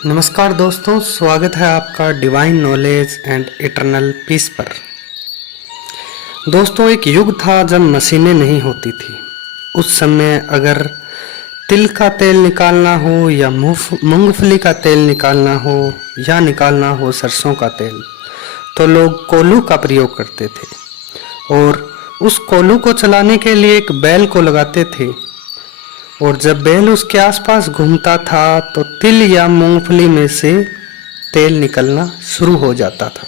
नमस्कार दोस्तों, स्वागत है आपका divine knowledge and eternal peace पर। दोस्तों, एक युग था जब मशीनें नहीं होती थी। उस समय अगर तिल का तेल निकालना हो या मूंगफली का तेल निकालना हो या निकालना हो सरसों का तेल, तो लोग कोल्हू का प्रयोग करते थे और उस कोल्हू को चलाने के लिए एक बैल को लगाते थे। और जब बैल उसके आसपास घूमता था तो तिल या मूंगफली में से तेल निकलना शुरू हो जाता था।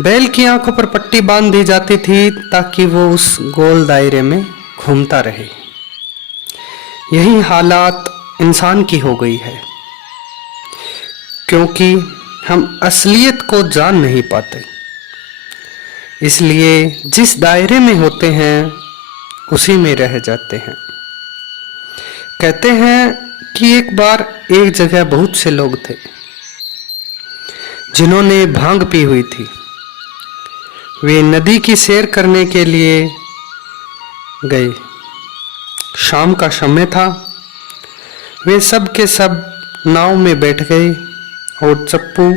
बैल की आंखों पर पट्टी बांध दी जाती थी ताकि वो उस गोल दायरे में घूमता रहे। यही हालात इंसान की हो गई है, क्योंकि हम असलियत को जान नहीं पाते। इसलिए जिस दायरे में होते हैं उसी में रह जाते हैं। कहते हैं कि एक बार एक जगह बहुत से लोग थे जिन्होंने भांग पी हुई थी। वे नदी की सैर करने के लिए गए। शाम का समय था। वे सब के सब नाव में बैठ गए और चप्पू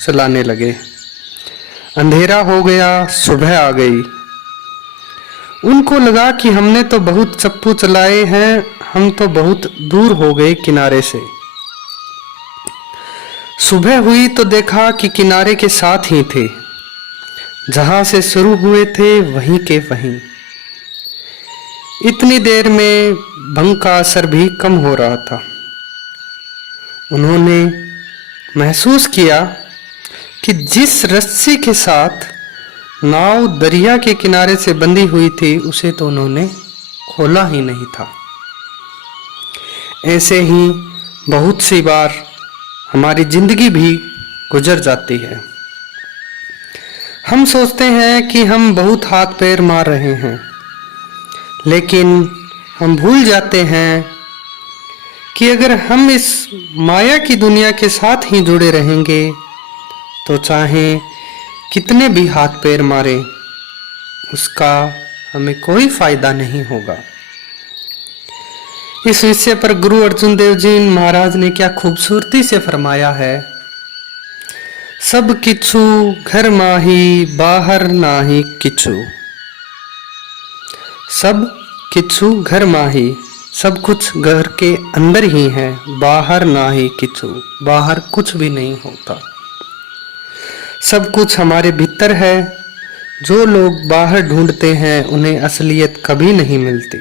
चलाने लगे। अंधेरा हो गया, सुबह आ गई। उनको लगा कि हमने तो बहुत चप्पू चलाए हैं, हम तो बहुत दूर हो गए किनारे से। सुबह हुई तो देखा कि किनारे के साथ ही थे, जहां से शुरू हुए थे वहीं के वहीं। इतनी देर में भंग का असर भी कम हो रहा था। उन्होंने महसूस किया कि जिस रस्सी के साथ नाव दरिया के किनारे से बंधी हुई थी उसे तो उन्होंने खोला ही नहीं था। ऐसे ही बहुत सी बार हमारी जिंदगी भी गुजर जाती है। हम सोचते हैं कि हम बहुत हाथ पैर मार रहे हैं, लेकिन हम भूल जाते हैं कि अगर हम इस माया की दुनिया के साथ ही जुड़े रहेंगे तो चाहे कितने भी हाथ पैर मारे, उसका हमें कोई फायदा नहीं होगा। इस विषय पर गुरु अर्जुन देव जी महाराज ने क्या खूबसूरती से फरमाया है। सब किछु घर माही बाहर नाही किछु। सब किछु घर माही, सब कुछ घर के अंदर ही है, बाहर नाही किछु, बाहर कुछ भी नहीं होता। सब कुछ हमारे भीतर है। जो लोग बाहर ढूंढते हैं उन्हें असलियत कभी नहीं मिलती,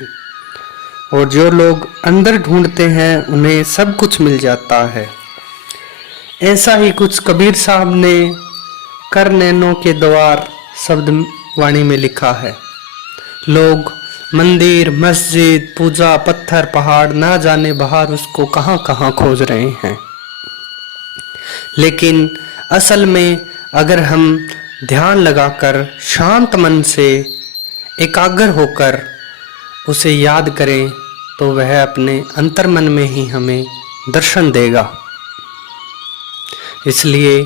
और जो लोग अंदर ढूंढते हैं उन्हें सब कुछ मिल जाता है। ऐसा ही कुछ कबीर साहब ने कर नैनों के द्वार शब्द वाणी में लिखा है। लोग मंदिर, मस्जिद, पूजा, पत्थर, पहाड़, ना जाने बाहर उसको कहां कहां खोज रहे हैं, लेकिन असल में अगर हम ध्यान लगाकर शांत मन से एकाग्र होकर उसे याद करें तो वह अपने अंतर्मन में ही हमें दर्शन देगा। इसलिए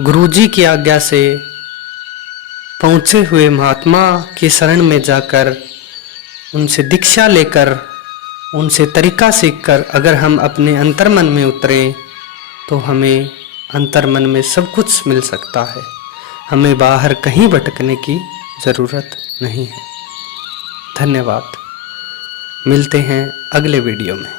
गुरुजी की आज्ञा से पहुँचे हुए महात्मा की शरण में जाकर उनसे दीक्षा लेकर उनसे तरीका सीखकर अगर हम अपने अंतर्मन में उतरें तो हमें अंतर्मन में सब कुछ मिल सकता है। हमें बाहर कहीं भटकने की ज़रूरत नहीं है। धन्यवाद। मिलते हैं अगले वीडियो में।